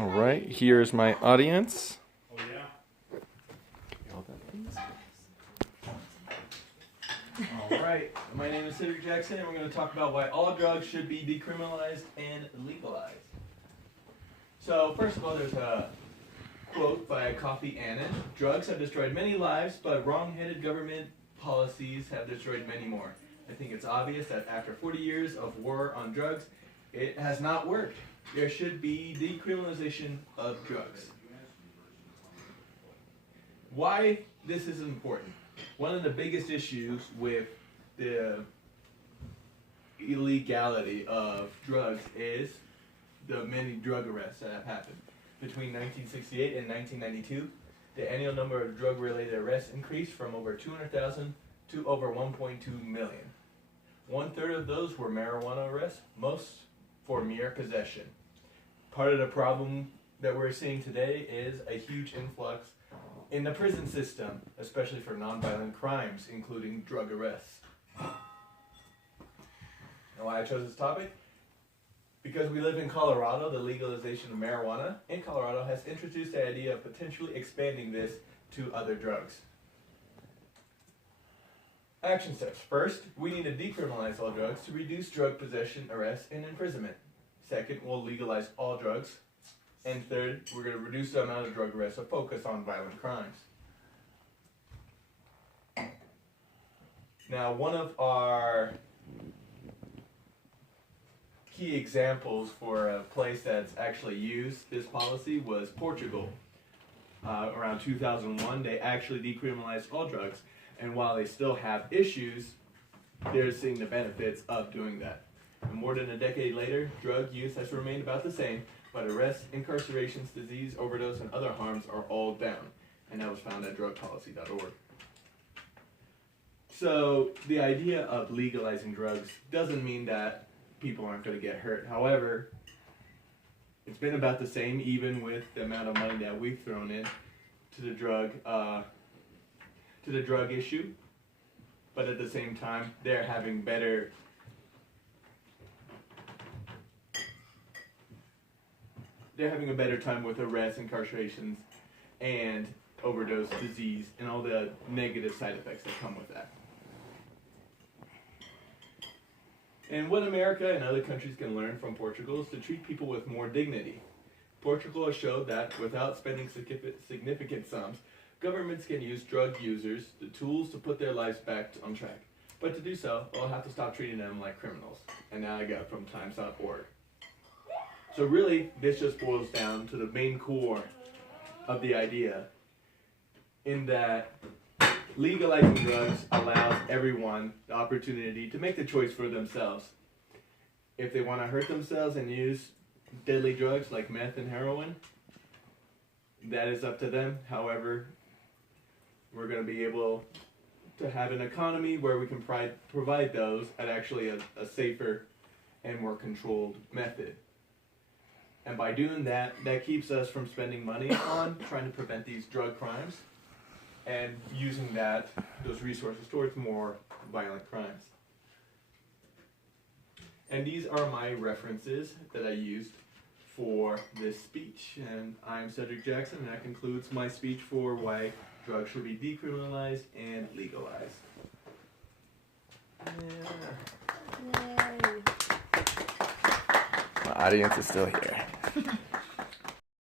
All right, here's my audience. Oh, yeah. All right, my name is Cedric Jackson, and we're going to talk about why all drugs should be decriminalized and legalized. So, first of all, there's a quote by Kofi Annan. Drugs have destroyed many lives, but wrong-headed government policies have destroyed many more. I think it's obvious that after 40 years of war on drugs, it has not worked. There should be decriminalization of drugs. Why this is important? One of the biggest issues with the illegality of drugs is the many drug arrests that have happened. Between 1968 and 1992, the annual number of drug-related arrests increased from over 200,000 to over 1.2 million. 1/3 of those were marijuana arrests, most for mere possession. Part of the problem that we're seeing today is a huge influx in the prison system, especially for nonviolent crimes, including drug arrests. And why I chose this topic? Because we live in Colorado, the legalization of marijuana in Colorado has introduced the idea of potentially expanding this to other drugs. Action steps. First, we need to decriminalize all drugs to reduce drug possession, arrest, and imprisonment. Second, we'll legalize all drugs. And third, we're going to reduce the amount of drug arrests to focus on violent crimes. Now, one of our key examples for a place that's actually used this policy was Portugal. Around 2001, they actually decriminalized all drugs. And while they still have issues, they're seeing the benefits of doing that. And more than a decade later, drug use has remained about the same, but arrests, incarcerations, disease, overdose, and other harms are all down. And that was found at drugpolicy.org. So the idea of legalizing drugs doesn't mean that people aren't going to get hurt. However, it's been about the same even with the amount of money that we've thrown in to the drug issue. But at the same time, they're having better a better time with arrests, incarcerations, and overdose, disease, and all the negative side effects that come with that. And what America and other countries can learn from Portugal is to treat people with more dignity. Portugal has showed that without spending significant sums, governments can use drug users, the tools to put their lives back on track. But to do so, they'll have to stop treating them like criminals. And now I got from Times.org. So really, this just boils down to the main core of the idea, in that legalizing drugs allows everyone the opportunity to make the choice for themselves. If they want to hurt themselves and use deadly drugs like meth and heroin, that is up to them. However, we're going to be able to have an economy where we can provide those at actually a safer and more controlled method. And by doing that, that keeps us from spending money on trying to prevent these drug crimes and using those resources towards more violent crimes. And these are my references that I used for this speech. And I'm Cedric Jackson, and that concludes my speech for why drugs should be decriminalized and legalized. My audience is still here.